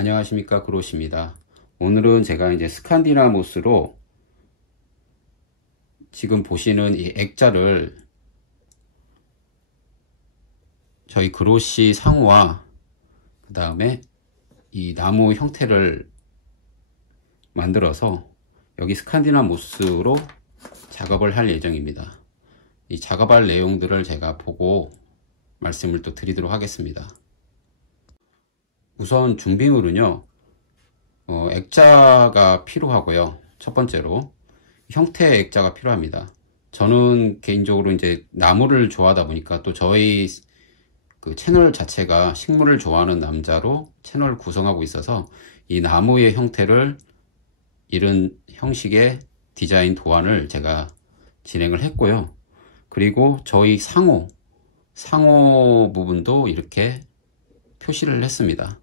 안녕하십니까, 그로시입니다. 오늘은 제가 이제 스칸디나모스로 지금 보시는 이 액자를 저희 그로시 상호와 그 다음에 이 나무 형태를 만들어서 여기 스칸디나모스로 작업을 할 예정입니다. 이 작업할 내용들을 제가 보고 말씀을 또 드리도록 하겠습니다. 우선 준비물은요, 액자가 필요하고요. 첫 번째로 형태의 액자가 필요합니다. 저는 개인적으로 이제 나무를 좋아하다 보니까 또 저희 그 채널 자체가 식물을 좋아하는 남자로 채널을 구성하고 있어서 이 나무의 형태를 이런 형식의 디자인 도안을 제가 진행을 했고요. 그리고 저희 상호 부분도 이렇게 표시를 했습니다.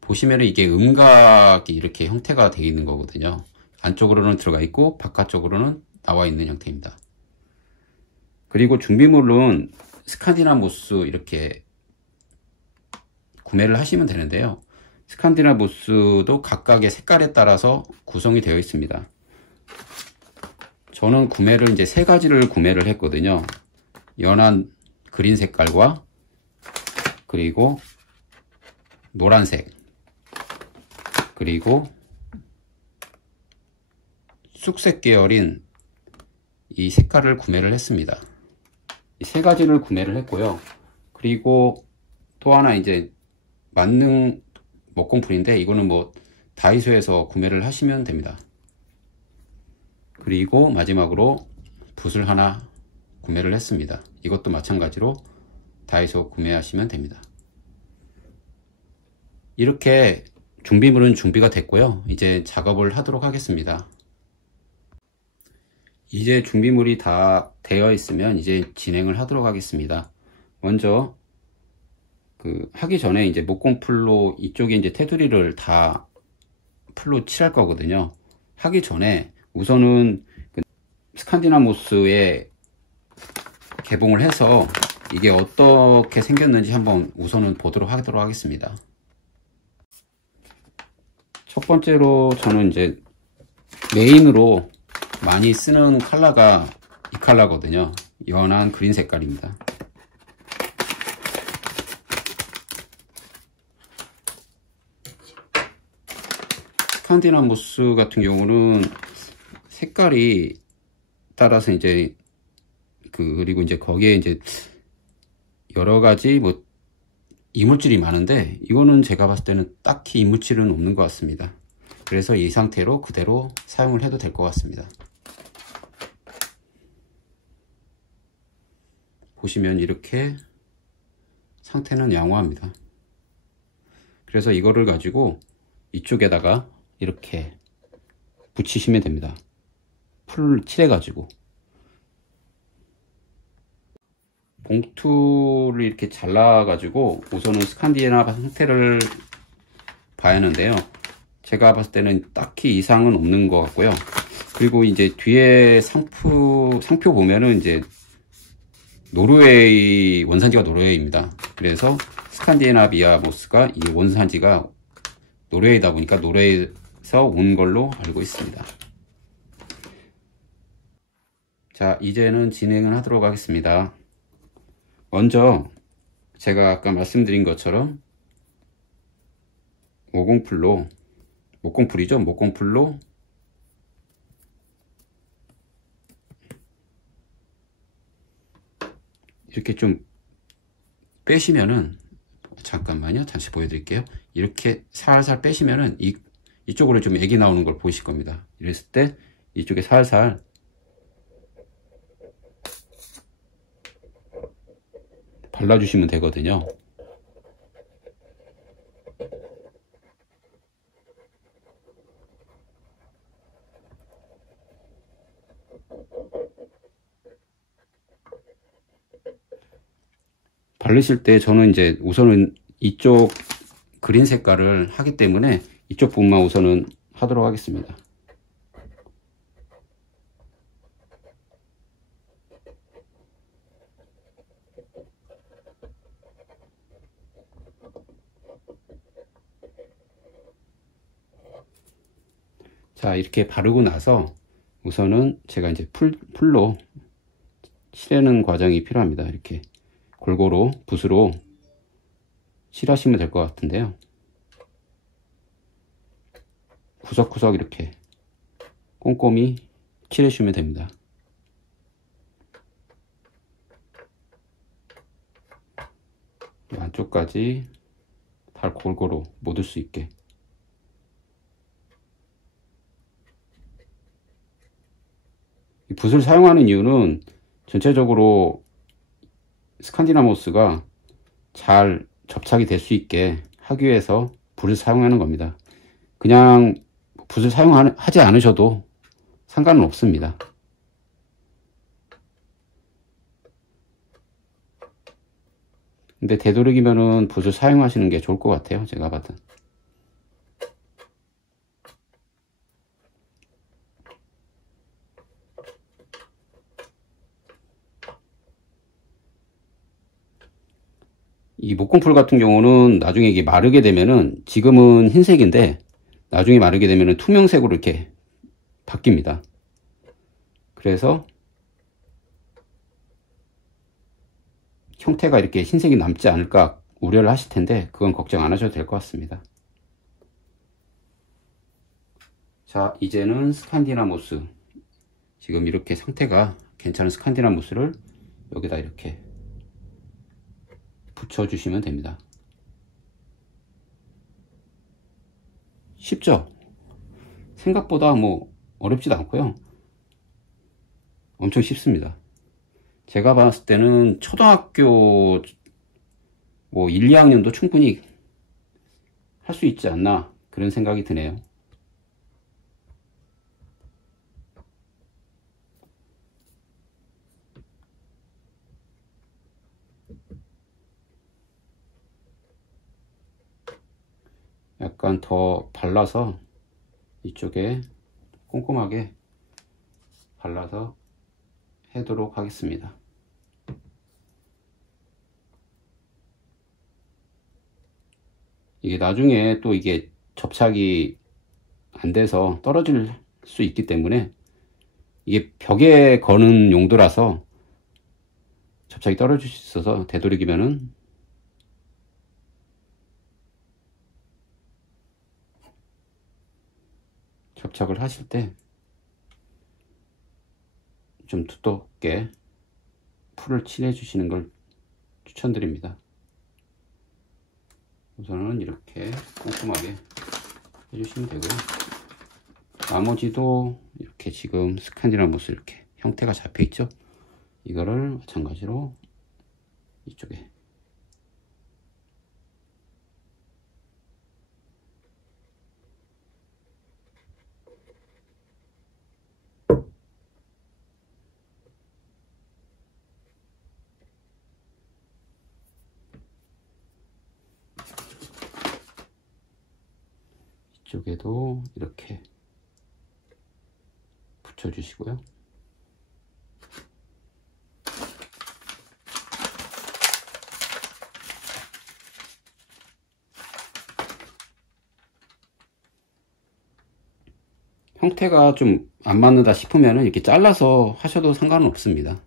보시면 이게 음각이 이렇게 형태가 되어 있는 거거든요. 안쪽으로는 들어가 있고 바깥쪽으로는 나와 있는 형태입니다. 그리고 준비물은 스칸디나모스 이렇게 구매를 하시면 되는데요. 스칸디나모스도 각각의 색깔에 따라서 구성이 되어 있습니다. 저는 구매를 이제 세 가지를 구매를 했거든요. 연한 그린 색깔과 그리고 노란색 그리고 쑥색 계열인 이 색깔을 구매를 했습니다. 이 세 가지를 구매를 했고요. 그리고 또 하나 이제 만능 목공풀인데 이거는 뭐 다이소에서 구매를 하시면 됩니다. 그리고 마지막으로 붓을 하나 구매를 했습니다. 이것도 마찬가지로 다이소 구매하시면 됩니다. 이렇게 준비물은 준비가 됐고요. 이제 작업을 하도록 하겠습니다. 이제 준비물이 다 되어 있으면 이제 진행을 하도록 하겠습니다. 먼저 하기 전에 이제 목공풀로 이쪽에 이제 테두리를 다 풀로 칠할 거거든요. 하기 전에 우선은 스칸디나모스에 개봉을 해서 이게 어떻게 생겼는지 한번 우선은 보도록 하겠습니다. 첫 번째로 저는 이제 메인으로 많이 쓰는 컬러가 이 컬러거든요. 연한 그린 색깔입니다. 스칸디나모스 같은 경우는 색깔이 따라서 이제 그리고 이제 거기에 이제 여러 가지 뭐 이물질이 많은데 이거는 제가 봤을 때는 딱히 이물질은 없는 것 같습니다. 그래서 이 상태로 그대로 사용을 해도 될 것 같습니다. 보시면 이렇게 상태는 양호합니다. 그래서 이거를 가지고 이쪽에다가 이렇게 붙이시면 됩니다. 풀 칠해 가지고 봉투를 이렇게 잘라 가지고 우선은 스칸디나바 상태를 봐야 하는데요. 제가 봤을 때는 딱히 이상은 없는 것 같고요. 그리고 이제 뒤에 상표 보면은 이제 노르웨이, 원산지가 노르웨이입니다. 그래서 스칸디나비아 모스가 이 원산지가 노르웨이다 보니까 노르웨이에서 온 걸로 알고 있습니다. 자, 이제는 진행을 하도록 하겠습니다. 먼저 제가 아까 말씀드린 것처럼 목공풀이죠. 목공풀로 이렇게 좀 빼시면은, 잠깐만요. 다시 보여드릴게요. 이렇게 살살 빼시면은 이쪽으로 좀 액이 나오는 걸 보실 겁니다. 이랬을 때 이쪽에 살살 발라주시면 되거든요. 바르실 때 저는 이제 우선은 이쪽 그린 색깔을 하기 때문에 이쪽 부분만 우선은 하도록 하겠습니다. 자, 이렇게 바르고 나서 우선은 제가 이제 풀로 칠하는 과정이 필요합니다. 이렇게 골고루 붓으로 칠하시면 될 것 같은데요. 구석구석 이렇게 꼼꼼히 칠해주시면 됩니다. 안쪽까지 다 골고루 묻을 수 있게. 이 붓을 사용하는 이유는 전체적으로 스칸디나모스가 잘 접착이 될 수 있게 하기 위해서 붓을 사용하는 겁니다. 그냥 붓을 사용하지 않으셔도 상관은 없습니다. 근데 되도록이면은 붓을 사용하시는 게 좋을 것 같아요. 제가 봐도. 이 목공풀 같은 경우는 나중에 이게 마르게 되면은, 지금은 흰색인데 나중에 마르게 되면은 투명색으로 이렇게 바뀝니다. 그래서 형태가 이렇게 흰색이 남지 않을까 우려를 하실 텐데, 그건 걱정 안 하셔도 될 것 같습니다. 자, 이제는 스칸디나모스, 지금 이렇게 상태가 괜찮은 스칸디나모스를 여기다 이렇게 붙여주시면 됩니다. 쉽죠? 생각보다 뭐 어렵지도 않고요. 엄청 쉽습니다. 제가 봤을 때는 초등학교 뭐 1, 2학년도 충분히 할 수 있지 않나, 그런 생각이 드네요. 약간 더 발라서 이쪽에 꼼꼼하게 발라서 해도록 하겠습니다. 이게 나중에 또 이게 접착이 안 돼서 떨어질 수 있기 때문에, 이게 벽에 거는 용도라서 접착이 떨어질 수 있어서 되도록이면은 접착을 하실 때 좀 두껍게 풀을 칠해 주시는 걸 추천드립니다. 우선은 이렇게 꼼꼼하게 해주시면 되고요. 나머지도 이렇게 지금 스칸디나모스 이렇게 형태가 잡혀 있죠. 이거를 마찬가지로 이쪽에 이쪽에도 이렇게 붙여주시고요. 형태가 좀 안 맞는다 싶으면 이렇게 잘라서 하셔도 상관은 없습니다.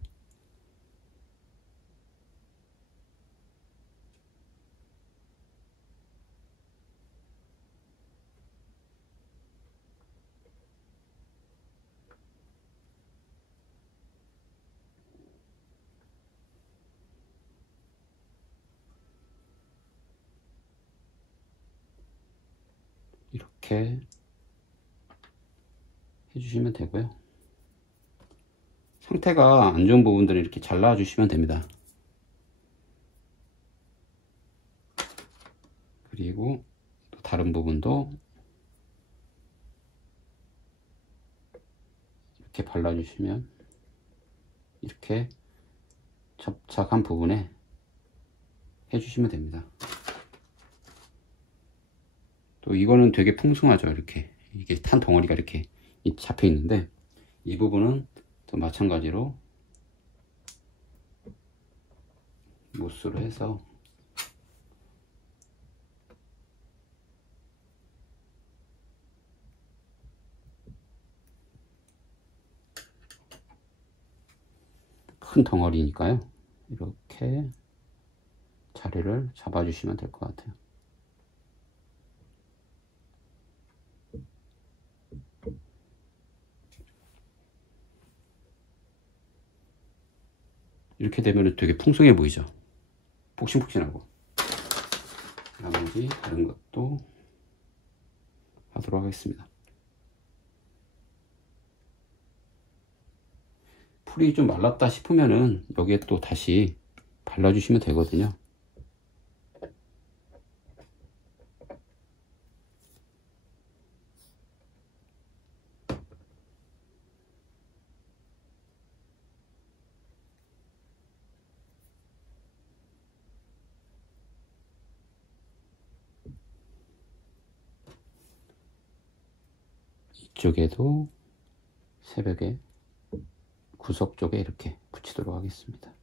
이렇게 해주시면 되고요. 상태가 안 좋은 부분들은 이렇게 잘라 주시면 됩니다. 그리고 또 다른 부분도 이렇게 발라주시면 이렇게 접착한 부분에 해주시면 됩니다. 또 이거는 되게 풍성하죠. 이렇게 이게 탄 덩어리가 이렇게 잡혀 있는데, 이 부분은 또 마찬가지로 무스로 해서 큰 덩어리니까요. 이렇게 자리를 잡아주시면 될 것 같아요. 이렇게 되면 되게 풍성해 보이죠. 폭신폭신하고. 나머지 다른 것도 하도록 하겠습니다. 풀이 좀 말랐다 싶으면은 여기에 또 다시 발라주시면 되거든요. 이쪽에도 새벽에 구석 쪽에 이렇게 붙이도록 하겠습니다.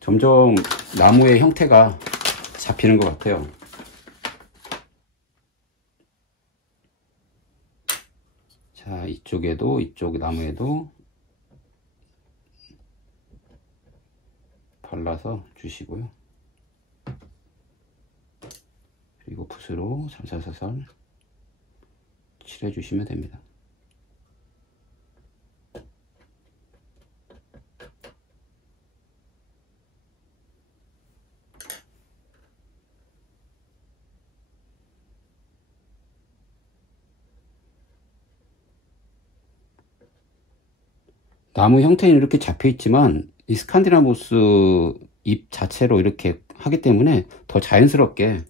점점 나무의 형태가 잡히는 것 같아요. 자, 이쪽에도, 이쪽 나무에도 발라서 주시고요. 그리고 붓으로 살살살살 칠해 주시면 됩니다. 나무 형태는 이렇게 잡혀 있지만 이 스칸디나무스 잎 자체로 이렇게 하기 때문에 더 자연스럽게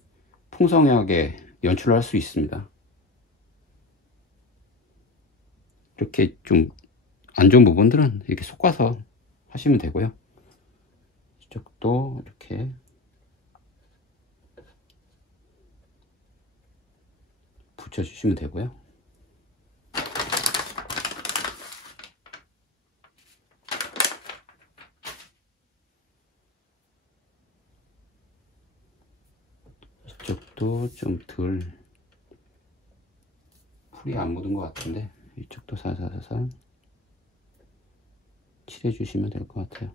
풍성하게 연출을 할 수 있습니다. 이렇게 좀 안 좋은 부분들은 이렇게 솎아서 하시면 되고요. 이쪽도 이렇게 붙여주시면 되고요. 이쪽도 좀 덜 풀이 안 묻은 것 같은데 이쪽도 살살살살 칠해 주시면 될 것 같아요.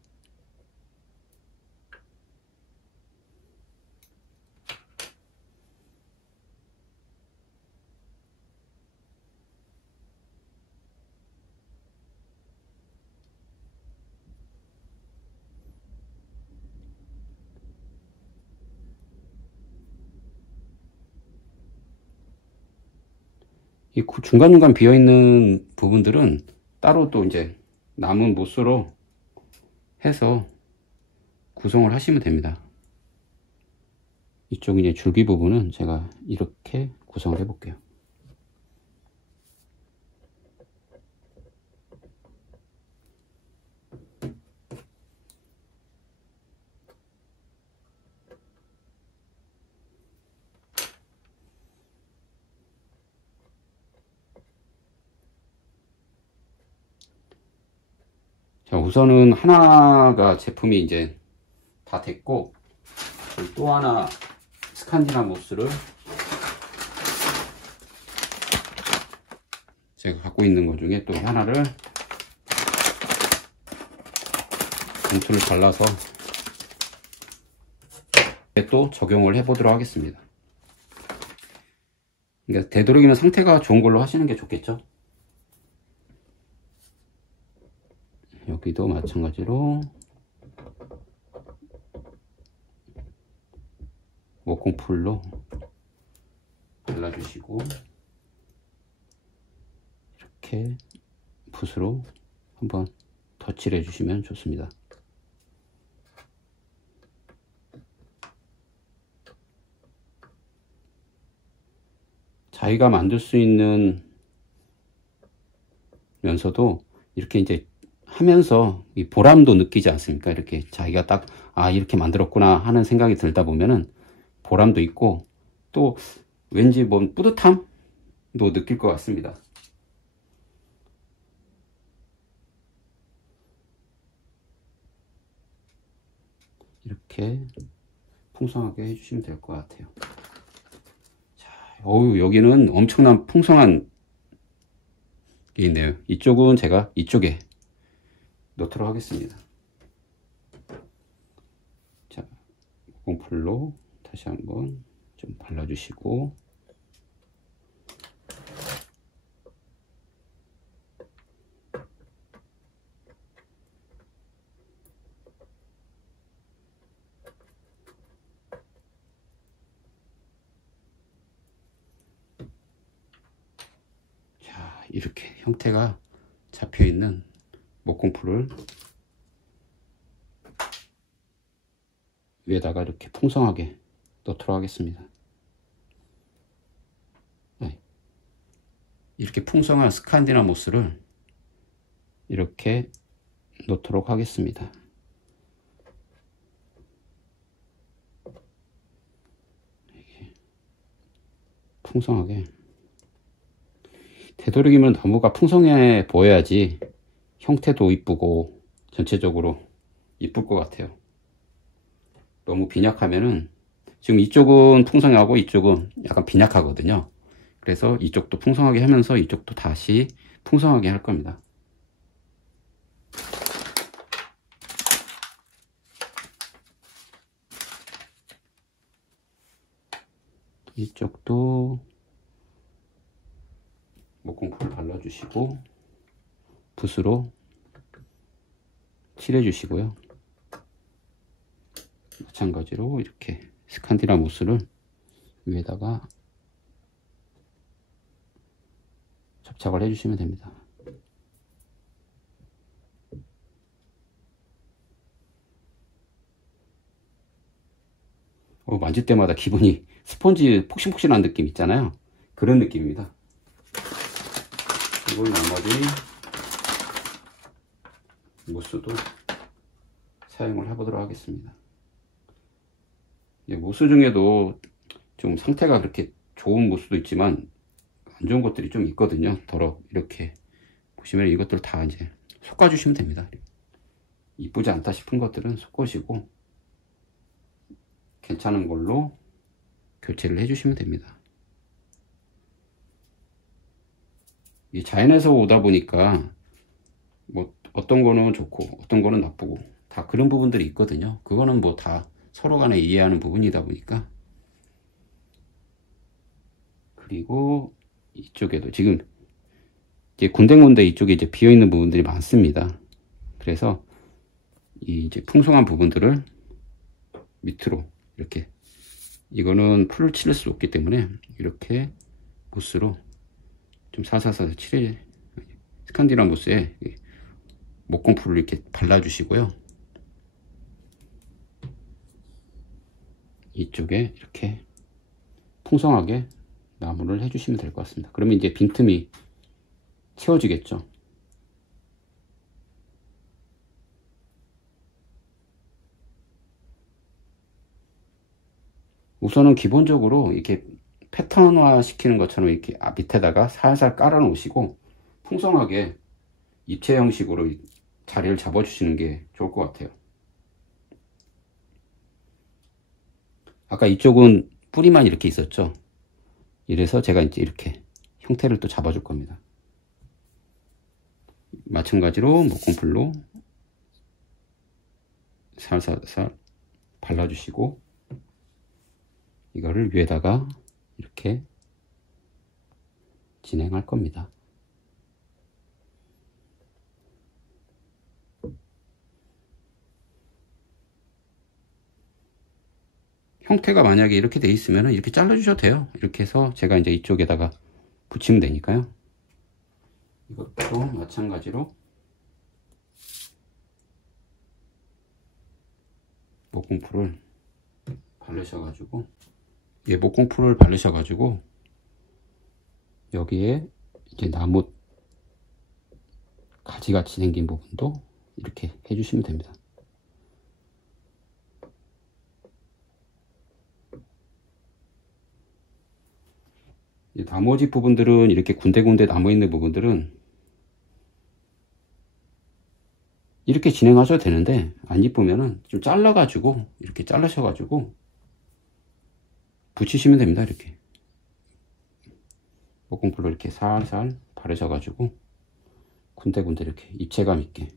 이 중간중간 비어있는 부분들은 따로 또 이제 남은 못으로 해서 구성을 하시면 됩니다. 이쪽 이제 줄기 부분은 제가 이렇게 구성을 해 볼게요. 자, 우선은 하나가 제품이 이제 다 됐고, 또 하나 스칸디나무스를 제가 갖고 있는 것 중에 또 하나를 봉투를 발라서 또 적용을 해 보도록 하겠습니다. 그러니까 되도록이면 상태가 좋은 걸로 하시는 게 좋겠죠. 여기도 마찬가지로 목공풀로 발라주시고 이렇게 붓으로 한번 덧칠해 주시면 좋습니다. 자기가 만들 수 있는 면서도 이렇게 이제 하면서 이 보람도 느끼지 않습니까? 이렇게 자기가 딱 이렇게 만들었구나 하는 생각이 들다 보면은 보람도 있고 또 왠지 뭔 뿌듯함도 느낄 것 같습니다. 이렇게 풍성하게 해주시면 될 것 같아요. 자, 여기는 엄청난 풍성한 게 있네요. 이쪽은 제가 이쪽에 넣도록 하겠습니다. 자, 모공풀로 다시 한번 좀 발라주시고, 자, 이렇게 형태가 잡혀있는 목공풀을 위에다가 이렇게 풍성하게 넣도록 하겠습니다. 네. 이렇게 풍성한 스칸디나모스를 이렇게 넣도록 하겠습니다. 이렇게 풍성하게. 되도록이면 나무가 풍성해 보여야지 형태도 이쁘고 전체적으로 이쁠 것 같아요. 너무 빈약하면은, 지금 이쪽은 풍성하고 이쪽은 약간 빈약하거든요. 그래서 이쪽도 풍성하게 하면서 이쪽도 다시 풍성하게 할 겁니다. 이쪽도 목공풀 발라주시고 붓으로 칠해 주시고요. 마찬가지로 이렇게 스칸디나모스를 위에다가 접착을 해주시면 됩니다. 만질 때마다 기분이 스펀지 폭신폭신한 느낌 있잖아요. 그런 느낌입니다. 그리고 나머지 무스도 사용을 해보도록 하겠습니다. 무스 중에도 좀 상태가 그렇게 좋은 무스도 있지만 안 좋은 것들이 좀 있거든요. 이렇게 보시면 이것들 다 이제 섞어주시면 됩니다. 이쁘지 않다 싶은 것들은 섞으시고 괜찮은 걸로 교체를 해주시면 됩니다. 이 자연에서 오다 보니까 뭐 어떤 거는 좋고 어떤 거는 나쁘고 다 그런 부분들이 있거든요. 그거는 뭐 다 서로 간에 이해하는 부분이다 보니까. 그리고 이쪽에도 지금 이제 군데군데 이쪽에 이제 비어 있는 부분들이 많습니다. 그래서 이 이제 풍성한 부분들을 밑으로 이렇게, 이거는 풀을 칠 수 없기 때문에 이렇게 붓으로 좀 사사사 칠해, 스칸디나모스에 목공풀을 이렇게 발라주시고요. 이쪽에 이렇게 풍성하게 나무를 해주시면 될 것 같습니다. 그러면 이제 빈틈이 채워지겠죠. 우선은 기본적으로 이렇게 패턴화 시키는 것처럼 이렇게 밑에다가 살살 깔아 놓으시고 풍성하게 입체 형식으로 자리를 잡아 주시는 게 좋을 것 같아요. 아까 이쪽은 뿌리만 이렇게 있었죠. 이래서 제가 이제 이렇게 형태를 또 잡아 줄 겁니다. 마찬가지로 목공풀로 살살살 발라주시고 이거를 위에다가 이렇게 진행할 겁니다. 형태가 만약에 이렇게 돼 있으면 이렇게 잘라 주셔도 돼요. 이렇게 해서 제가 이제 이쪽에다가 붙이면 되니까요. 이것도 마찬가지로 목공풀을 바르셔가지고, 목공풀을 바르셔가지고 여기에 이제 나무 가지같이 생긴 부분도 이렇게 해주시면 됩니다. 나머지 부분들은 이렇게 군데군데 남아있는 부분들은 이렇게 진행하셔도 되는데, 안 이쁘면은 좀 잘라가지고 이렇게 잘라셔가지고 붙이시면 됩니다. 이렇게 목공풀로 이렇게 살살 바르셔가지고 군데군데 이렇게 입체감 있게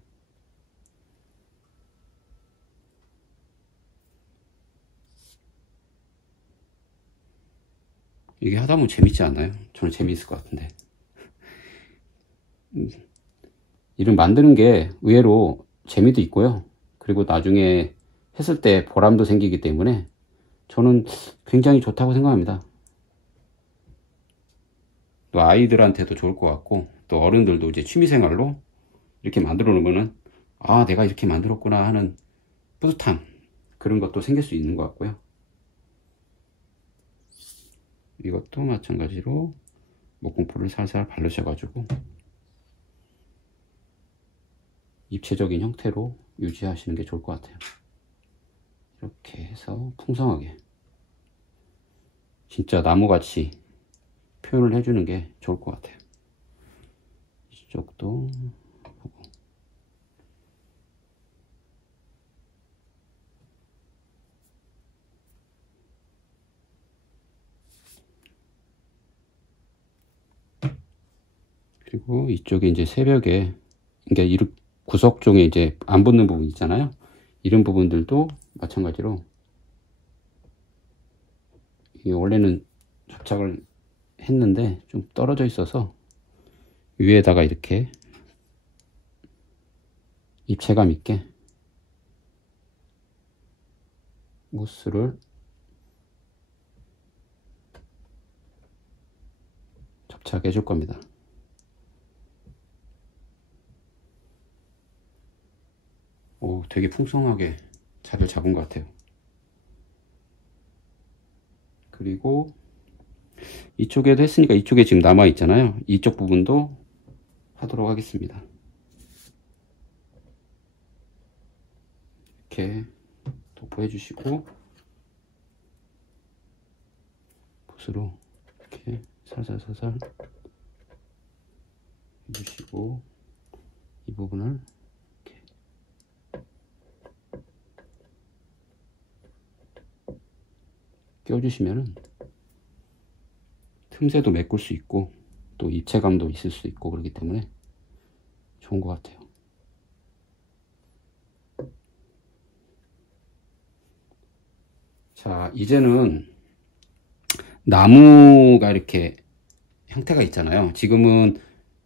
이게 하다 보면 재밌지 않나요? 저는 재미있을 것 같은데. 이름 만드는 게 의외로 재미도 있고요. 그리고 나중에 했을 때 보람도 생기기 때문에 저는 굉장히 좋다고 생각합니다. 또 아이들한테도 좋을 것 같고, 또 어른들도 이제 취미생활로 이렇게 만들어 놓으면은, 아, 내가 이렇게 만들었구나 하는 뿌듯함, 그런 것도 생길 수 있는 것 같고요. 이것도 마찬가지로 목공풀을 살살 바르셔가지고 입체적인 형태로 유지하시는 게 좋을 것 같아요. 이렇게 해서 풍성하게 진짜 나무같이 표현을 해주는 게 좋을 것 같아요. 이쪽도 하고. 그리고 이쪽에 이제 새벽에, 그러니까 이렇게 구석 쪽에 이제 안 붙는 부분 있잖아요. 이런 부분들도 마찬가지로, 이게 원래는 접착을 했는데 좀 떨어져 있어서 위에다가 이렇게 입체감 있게 무스를 접착해 줄 겁니다. 오, 되게 풍성하게 자리를 잡은 것 같아요. 그리고 이쪽에도 했으니까 이쪽에 지금 남아 있잖아요. 이쪽 부분도 하도록 하겠습니다. 이렇게 도포해 주시고 붓으로 이렇게 살살살살 해주시고, 이 부분을 이렇게 껴주시면은 틈새도 메꿀 수 있고 또 입체감도 있을 수 있고 그렇기 때문에 좋은 것 같아요. 자, 이제는 나무가 이렇게 형태가 있잖아요. 지금은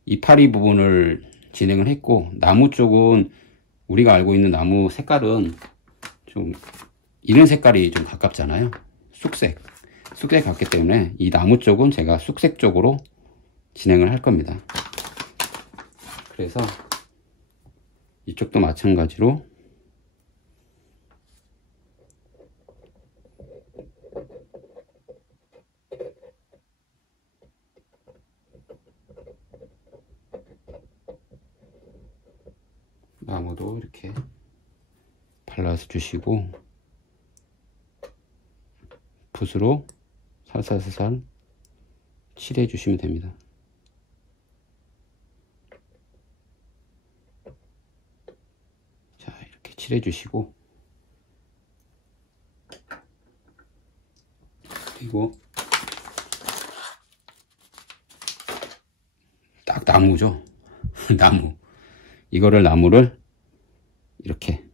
이파리 부분을 진행을 했고, 나무 쪽은 우리가 알고 있는 나무 색깔은 좀 이런 색깔이 좀 가깝잖아요. 쑥색 같기 때문에 이 나무 쪽은 제가 쑥색 쪽으로 진행을 할 겁니다. 그래서 이쪽도 마찬가지로 나무도 이렇게 발라서 주시고 붓으로 살살살살 칠해 주시면 됩니다. 자, 이렇게 칠해 주시고, 그리고 딱 나무죠. 나무를 이렇게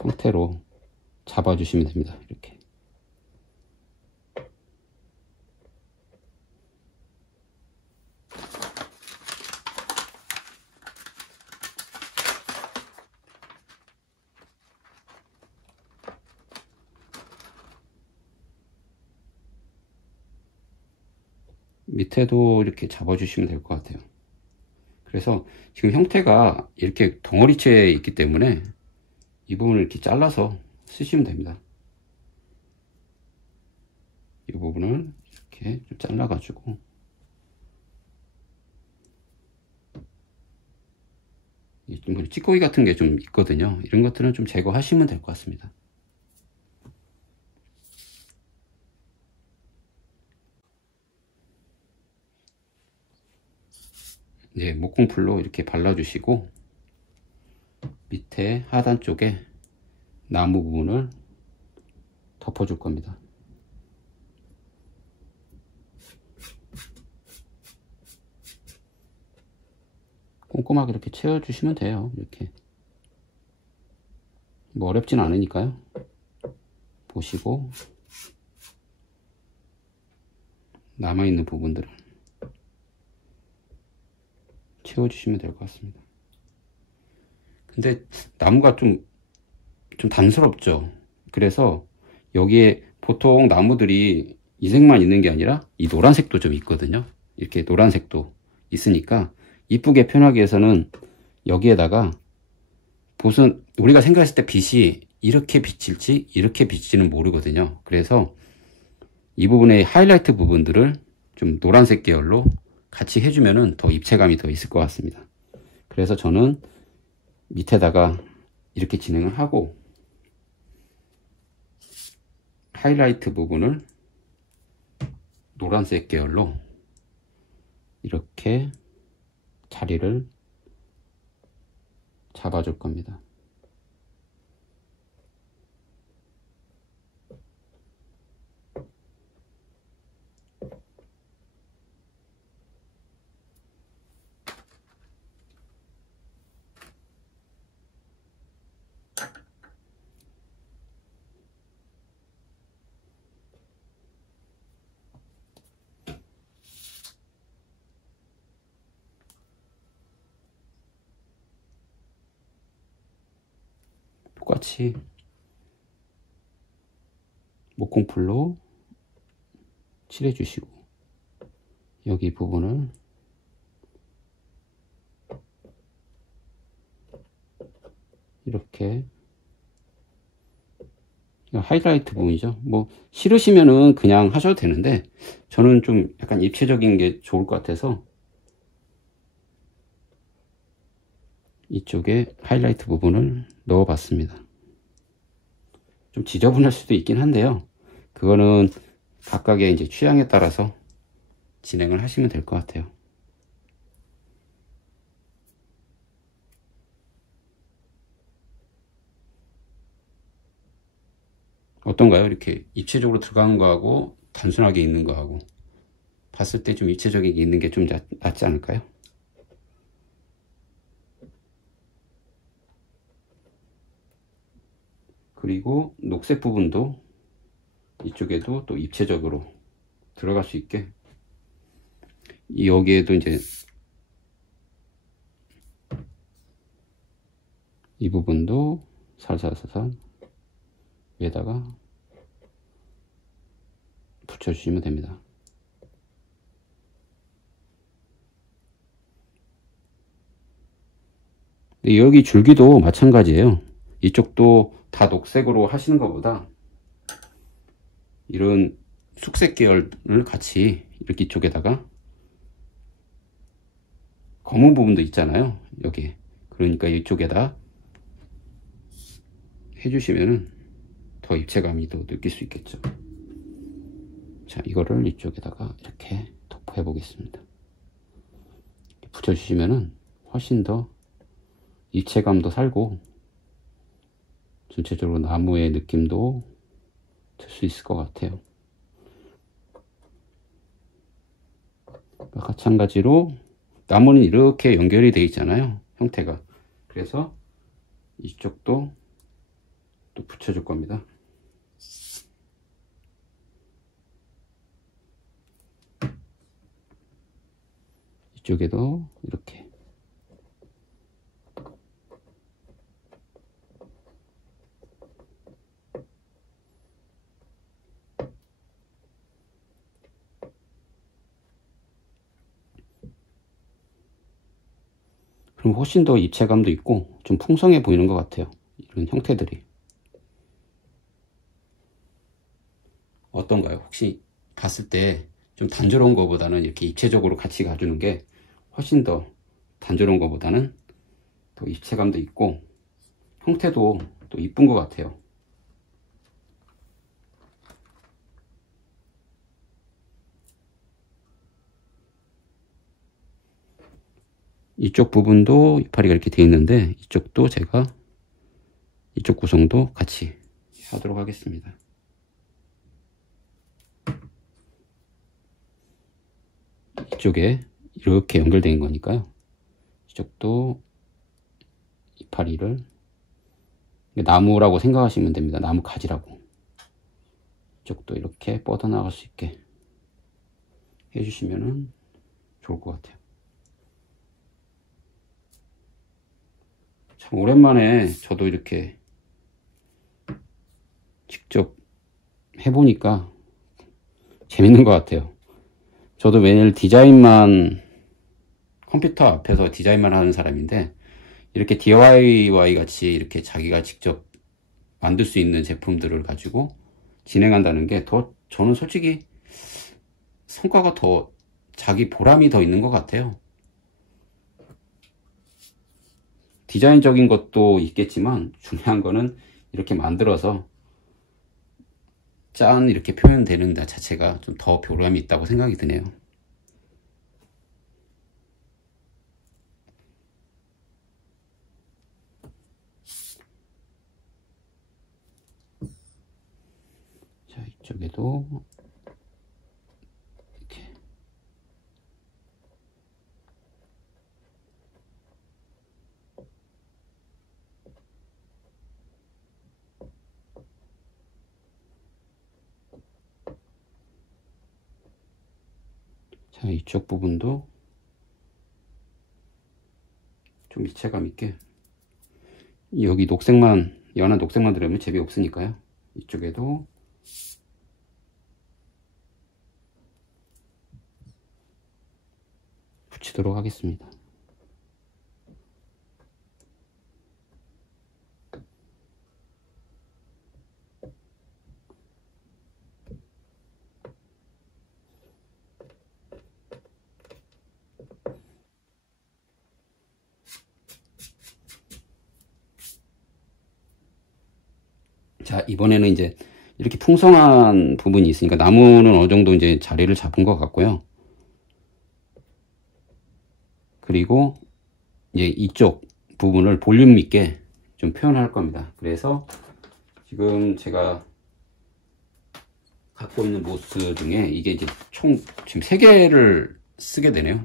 형태로 잡아주시면 됩니다. 이렇게. 밑에도 이렇게 잡아주시면 될 것 같아요. 그래서 지금 형태가 이렇게 덩어리째 있기 때문에 이 부분을 이렇게 잘라서 쓰시면 됩니다. 이 부분을 이렇게 좀 잘라 가지고 찌꺼기 같은 게 좀 있거든요. 이런 것들은 좀 제거하시면 될 것 같습니다. 이제 목공풀로 이렇게 발라주시고 밑에 하단 쪽에 나무 부분을 덮어줄 겁니다. 꼼꼼하게 이렇게 채워주시면 돼요. 이렇게 뭐 어렵진 않으니까요. 보시고 남아있는 부분들을 채워주시면 될 것 같습니다. 근데 나무가 좀 단스럽죠. 그래서 여기에 보통 나무들이 이 색만 있는 게 아니라 이 노란색도 좀 있거든요. 이렇게 노란색도 있으니까 이쁘게 표현하기 위해서는 여기에다가 봇은 우리가 생각했을 때 빛이 이렇게 비칠지 이렇게 비칠지는 모르거든요. 그래서 이 부분의 하이라이트 부분들을 좀 노란색 계열로 같이 해주면은 더 입체감이 더 있을 것 같습니다. 그래서 저는 밑에다가 이렇게 진행을 하고 하이라이트 부분을 노란색 계열로 이렇게 자리를 잡아줄 겁니다. 똑같이 목공풀로 칠해 주시고 여기 부분을 이렇게 하이라이트 부분이죠. 뭐 싫으시면은 그냥 하셔도 되는데 저는 좀 약간 입체적인 게 좋을 것 같아서 이쪽에 하이라이트 부분을 넣어 봤습니다. 좀 지저분할 수도 있긴 한데요. 그거는 각각의 이제 취향에 따라서 진행을 하시면 될 것 같아요. 어떤가요? 이렇게 입체적으로 들어간 거하고 단순하게 있는 거하고 봤을 때 좀 입체적인 게 있는 게 좀 낫지 않을까요? 그리고 녹색 부분도 이쪽에도 또 입체적으로 들어갈 수 있게 여기에도 이제 이 부분도 살살살살 위에다가 붙여주시면 됩니다. 여기 줄기도 마찬가지예요. 이쪽도 다 녹색으로 하시는 것보다 이런 숙색 계열을 같이 이렇게 이쪽에다가 검은 부분도 있잖아요. 여기 그러니까 이쪽에다 해주시면은 더 입체감이 더 느낄 수 있겠죠. 자, 이거를 이쪽에다가 이렇게 도포해 보겠습니다. 붙여주시면은 훨씬 더 입체감도 살고 전체적으로 나무의 느낌도 들 수 있을 것 같아요. 마찬가지로 나무는 이렇게 연결이 되어 있잖아요. 형태가. 그래서 이쪽도 또 붙여줄 겁니다. 이쪽에도 이렇게 그럼 훨씬 더 입체감도 있고 좀 풍성해 보이는 것 같아요. 이런 형태들이. 어떤가요? 혹시 봤을 때 좀 단조로운 것보다는 이렇게 입체적으로 같이 가주는 게 훨씬 더 단조로운 것보다는 더 입체감도 있고 형태도 또 이쁜 것 같아요. 이쪽 부분도 이파리가 이렇게 되어 있는데 이쪽도 제가 이쪽 구성도 같이 하도록 하겠습니다. 이쪽에 이렇게 연결된 거니까요. 이쪽도 이파리를 나무라고 생각하시면 됩니다. 나무 가지라고. 이쪽도 이렇게 뻗어나갈 수 있게 해주시면은 좋을 것 같아요. 참 오랜만에 저도 이렇게 직접 해보니까 재밌는 것 같아요. 저도 매일 디자인만, 컴퓨터 앞에서 디자인만 하는 사람인데, 이렇게 DIY 같이 이렇게 자기가 직접 만들 수 있는 제품들을 가지고 진행한다는 게 저는 솔직히 성과가 더, 자기 보람이 더 있는 것 같아요. 디자인적인 것도 있겠지만 중요한 거는 이렇게 만들어서 짠 이렇게 표현되는 것 자체가 좀 더 보람이 있다고 생각이 드네요. 자, 이쪽에도 이렇게 자, 이쪽 부분도 좀 입체감 있게, 여기 녹색만, 연한 녹색만 들어오면 재미없으니까요. 이쪽에도 붙이도록 하겠습니다. 자, 이번에는 이제 이렇게 풍성한 부분이 있으니까 나무는 어느 정도 이제 자리를 잡은 것 같고요. 그리고 이제 이쪽 부분을 볼륨 있게 좀 표현할 겁니다. 그래서 지금 제가 갖고 있는 모스 중에 이게 이제 총 지금 3개를 쓰게 되네요.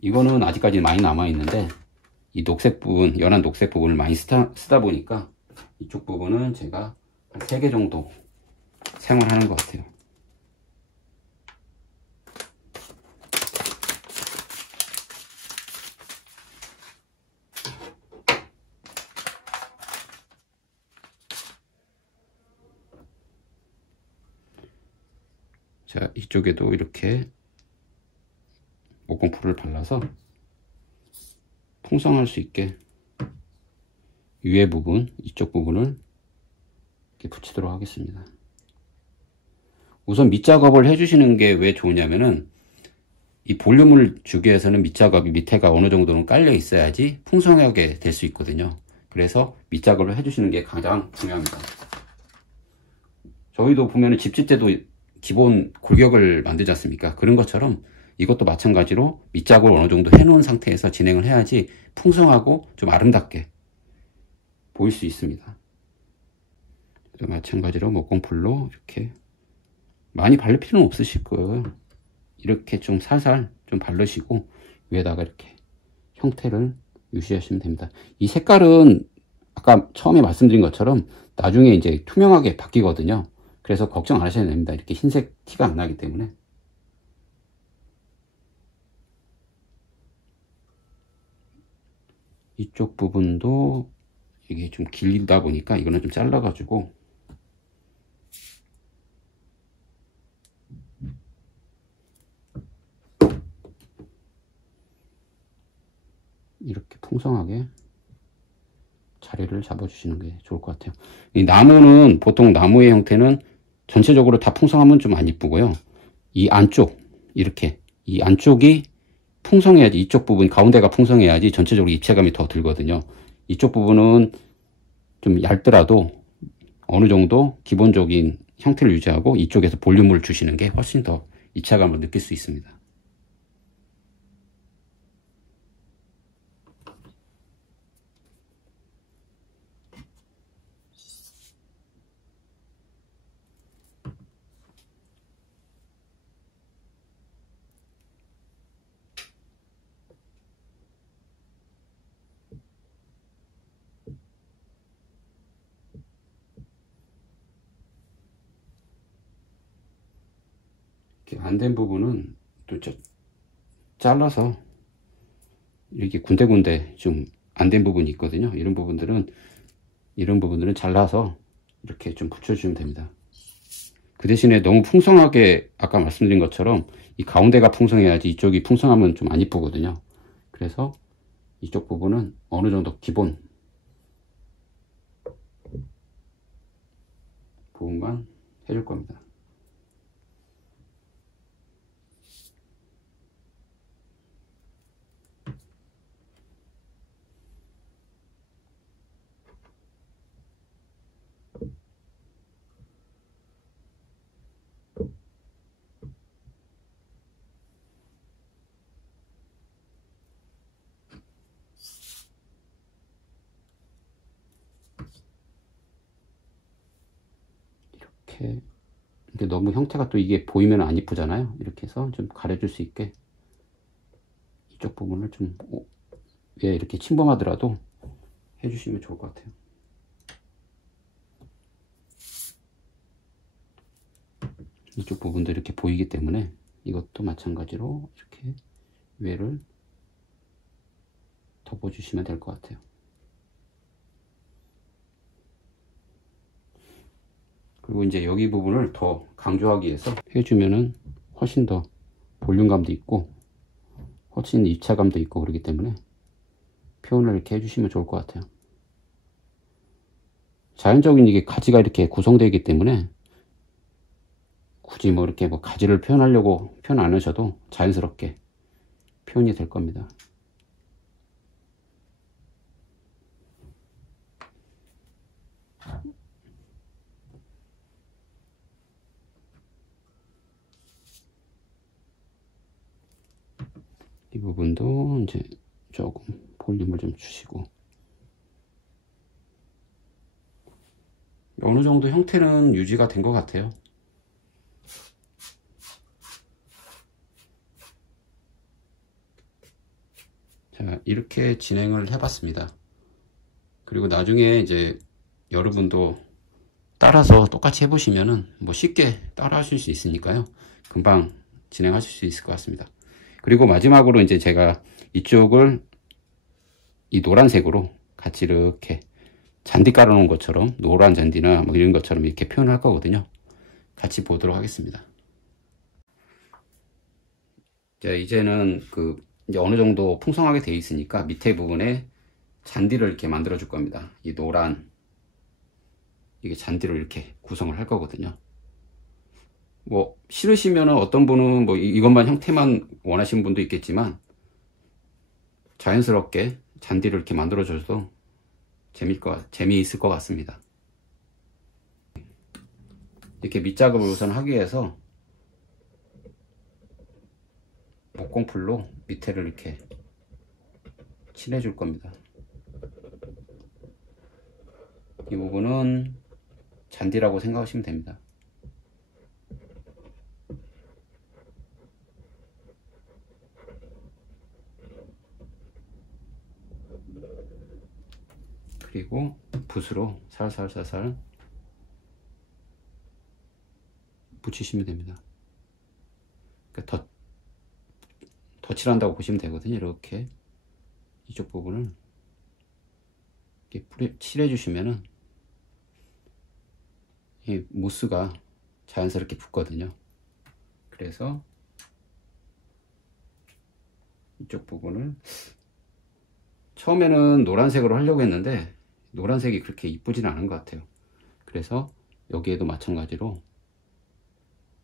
이거는 아직까지 많이 남아 있는데 이 녹색 부분, 연한 녹색 부분을 많이 쓰다 보니까 이쪽 부분은 제가 한 3개 정도 사용하는 것 같아요. 자, 이쪽에도 이렇게 목공풀을 발라서 풍성할 수 있게 위에 부분, 이쪽 부분을 이렇게 붙이도록 하겠습니다. 우선 밑작업을 해주시는 게 왜 좋으냐면은 이 볼륨을 주기 위해서는 밑작업이 밑에가 어느 정도는 깔려 있어야지 풍성하게 될 수 있거든요. 그래서 밑작업을 해주시는 게 가장 중요합니다. 저희도 보면은 집 짓 때도 기본 골격을 만들지 않습니까? 그런 것처럼 이것도 마찬가지로 밑작업을 어느 정도 해놓은 상태에서 진행을 해야지 풍성하고 좀 아름답게 보일 수 있습니다. 마찬가지로 목공풀로 이렇게 많이 바를 필요는 없으실 거예요. 이렇게 좀 살살 좀 바르시고 위에다가 이렇게 형태를 유지하시면 됩니다. 이 색깔은 아까 처음에 말씀드린 것처럼 나중에 이제 투명하게 바뀌거든요. 그래서 걱정 안 하셔야 됩니다. 이렇게 흰색 티가 안 나기 때문에. 이쪽 부분도 이게 좀 길다 보니까 이거는 좀 잘라가지고 이렇게 풍성하게 자리를 잡아주시는 게 좋을 것 같아요. 이 나무는 보통 나무의 형태는 전체적으로 다 풍성하면 좀 안 이쁘고요. 이 안쪽 이렇게 이 안쪽이 풍성해야지, 이쪽 부분 가운데가 풍성해야지 전체적으로 입체감이 더 들거든요. 이쪽 부분은 좀 얇더라도 어느 정도 기본적인 형태를 유지하고 이쪽에서 볼륨을 주시는 게 훨씬 더 입체감을 느낄 수 있습니다. 안 된 부분은 또 잘라서 이렇게 군데군데 좀 안 된 부분이 있거든요. 이런 부분들은 잘라서 이렇게 좀 붙여주면 됩니다. 그 대신에 너무 풍성하게 아까 말씀드린 것처럼 이 가운데가 풍성해야지 이쪽이 풍성하면 좀 안 이쁘거든요. 그래서 이쪽 부분은 어느 정도 기본 부분만 해줄 겁니다. 이렇게 근데 너무 형태가 또 이게 보이면 안 이쁘잖아요. 이렇게 해서 좀 가려줄 수 있게 이쪽 부분을 좀 위에 이렇게 침범하더라도 해주시면 좋을 것 같아요. 이쪽 부분도 이렇게 보이기 때문에 이것도 마찬가지로 이렇게 위에를 덮어주시면 될 것 같아요. 그리고 이제 여기 부분을 더 강조하기 위해서 해주면은 훨씬 더 볼륨감도 있고 훨씬 입체감도 있고 그러기 때문에 표현을 이렇게 해주시면 좋을 것 같아요. 자연적인 이게 가지가 이렇게 구성되어 있기 때문에 굳이 뭐 이렇게 뭐 가지를 표현하려고 표현 안 하셔도 자연스럽게 표현이 될 겁니다. 이 부분도 이제 조금 볼륨을 좀 주시고 어느 정도 형태는 유지가 된 것 같아요. 자, 이렇게 진행을 해봤습니다. 그리고 나중에 이제 여러분도 따라서 똑같이 해보시면은 뭐 쉽게 따라 하실 수 있으니까요. 금방 진행하실 수 있을 것 같습니다. 그리고 마지막으로 이제 제가 이쪽을 이 노란색으로 같이 이렇게 잔디 깔아 놓은 것처럼 노란 잔디나 뭐 이런 것처럼 이렇게 표현할 거거든요. 같이 보도록 하겠습니다. 자, 이제는 이제 어느 정도 풍성하게 되어 있으니까 밑에 부분에 잔디를 이렇게 만들어 줄 겁니다. 이 노란 이게 잔디를 이렇게 구성을 할 거거든요. 뭐 싫으시면은 어떤 분은 뭐 이것만 형태만 원하시는 분도 있겠지만 자연스럽게 잔디를 이렇게 만들어 줘도 재미있을 것 같습니다. 이렇게 밑작업을 우선 하기 위해서 목공풀로 밑에를 이렇게 칠해 줄 겁니다. 이 부분은 잔디라고 생각하시면 됩니다. 그리고 붓으로 살살살살 붙이시면 됩니다. 그러니까 덧칠한다고 보시면 되거든요. 이렇게 이쪽 부분을 이렇게 칠해 주시면은 이 무스가 자연스럽게 붙거든요. 그래서 이쪽 부분을 처음에는 노란색으로 하려고 했는데 노란색이 그렇게 이쁘지는 않은 것 같아요. 그래서 여기에도 마찬가지로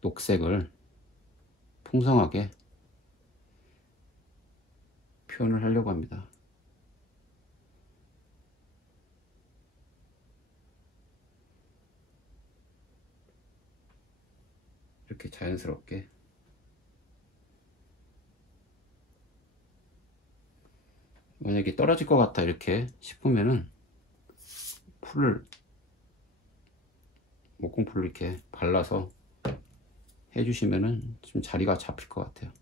녹색을 풍성하게 표현을 하려고 합니다. 이렇게 자연스럽게 만약에 떨어질 것 같다 이렇게 싶으면은 목공풀을 이렇게 발라서 해주시면은 좀 자리가 잡힐 것 같아요.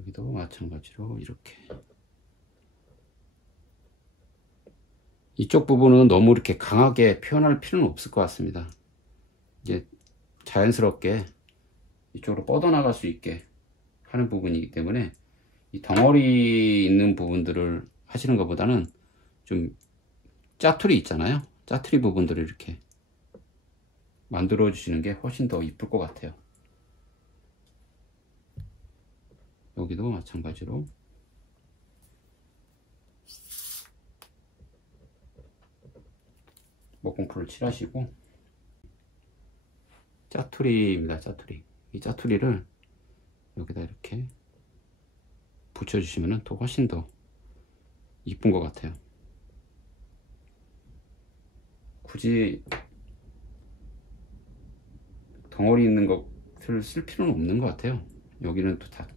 여기도 마찬가지로 이렇게. 이쪽 부분은 너무 이렇게 강하게 표현할 필요는 없을 것 같습니다. 이제 자연스럽게 이쪽으로 뻗어나갈 수 있게 하는 부분이기 때문에 이 덩어리 있는 부분들을 하시는 것보다는 좀 짜투리 있잖아요. 짜투리 부분들을 이렇게 만들어 주시는 게 훨씬 더 이쁠 것 같아요. 여기도 마찬가지로 목공풀을 칠하시고, 짜투리입니다. 짜투리. 이 짜투리를 여기다 이렇게 붙여주시면 또 훨씬 더 이쁜 것 같아요. 굳이 덩어리 있는 것을 쓸 필요는 없는 것 같아요. 여기는 또 다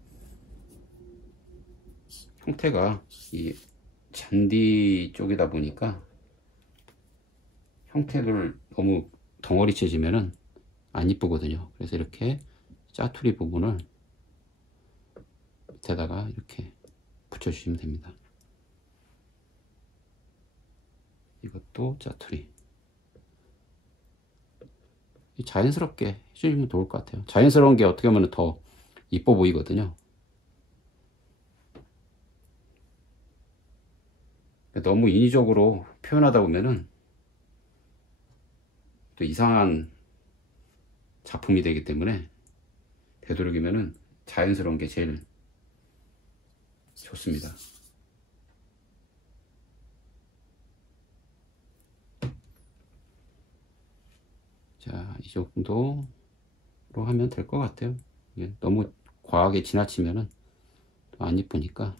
형태가 이 잔디 쪽이다 보니까 형태를 너무 덩어리 채지면은 안 이쁘거든요. 그래서 이렇게 짜투리 부분을 밑에다가 이렇게 붙여주시면 됩니다. 이것도 짜투리. 자연스럽게 해주시면 좋을 것 같아요. 자연스러운 게 어떻게 보면 더 이뻐 보이거든요. 너무 인위적으로 표현하다 보면은 또 이상한 작품이 되기 때문에 되도록이면은 자연스러운 게 제일 좋습니다. 자, 이 정도로 하면 될 것 같아요. 너무 과하게 지나치면은 또 안 이쁘니까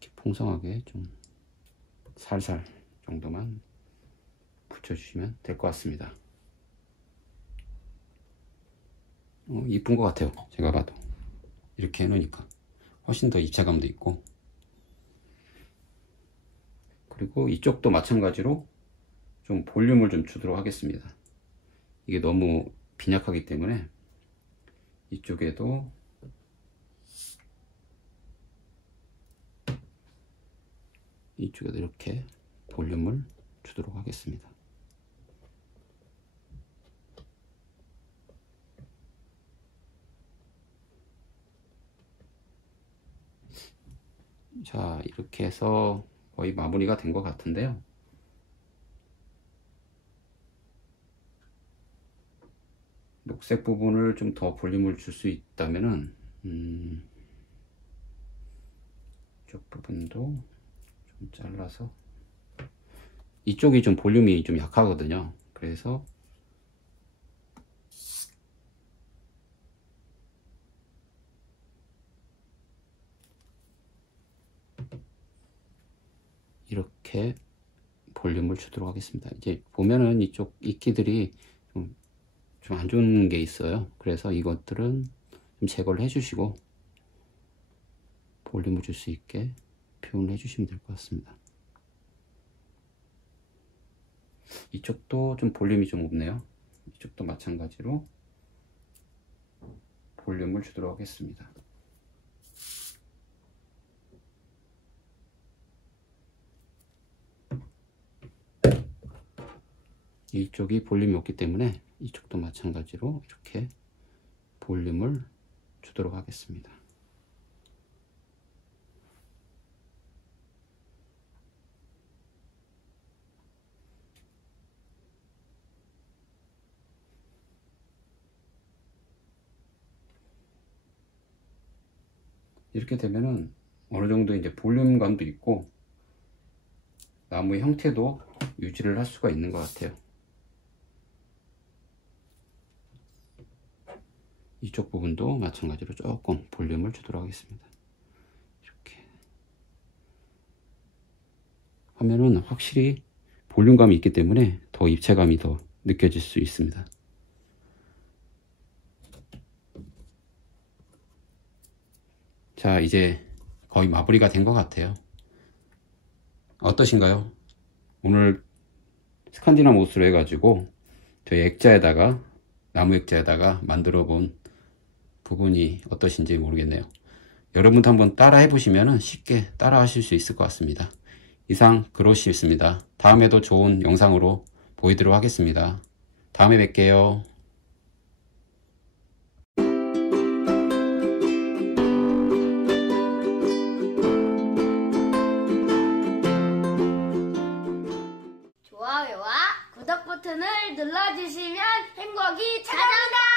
이렇게 풍성하게 좀 살살 정도만 붙여주시면 될 것 같습니다. 이쁜 것 같아요. 제가 봐도 이렇게 해놓으니까 훨씬 더 입체감도 있고, 그리고 이쪽도 마찬가지로 좀 볼륨을 좀 주도록 하겠습니다. 이게 너무 빈약하기 때문에 이쪽에도 이렇게 볼륨을 주도록 하겠습니다. 자, 이렇게 해서 거의 마무리가 된 것 같은데요. 녹색 부분을 좀 더 볼륨을 줄 수 있다면은 이쪽 부분도 좀 잘라서, 이쪽이 좀 볼륨이 좀 약하거든요. 그래서 이렇게 볼륨을 주도록 하겠습니다. 이제 보면은 이쪽 이끼들이 좀 안 좋은 게 있어요. 그래서 이것들은 좀 제거를 해주시고 볼륨을 줄 수 있게 표현을 해주시면 될 것 같습니다. 이쪽도 좀 볼륨이 좀 없네요. 이쪽도 마찬가지로 볼륨을 주도록 하겠습니다. 이쪽이 볼륨이 없기 때문에 이쪽도 마찬가지로 이렇게 볼륨을 주도록 하겠습니다. 이렇게 되면은 어느 정도 이제 볼륨감도 있고 나무의 형태도 유지를 할 수가 있는 것 같아요. 이쪽 부분도 마찬가지로 조금 볼륨을 주도록 하겠습니다. 이렇게 하면은 확실히 볼륨감이 있기 때문에 더 입체감이 더 느껴질 수 있습니다. 자, 이제 거의 마무리가 된 것 같아요. 어떠신가요? 오늘 스칸디나무 옷으로 해가지고 저희 액자에다가, 나무 액자에다가 만들어 본 부분이 어떠신지 모르겠네요. 여러분도 한번 따라 해보시면 쉽게 따라 하실 수 있을 것 같습니다. 이상 그로시였습니다. 다음에도 좋은 영상으로 보이도록 하겠습니다. 다음에 뵐게요. 좋아요와 구독 버튼을 눌러주시면 행복이 찾아온다!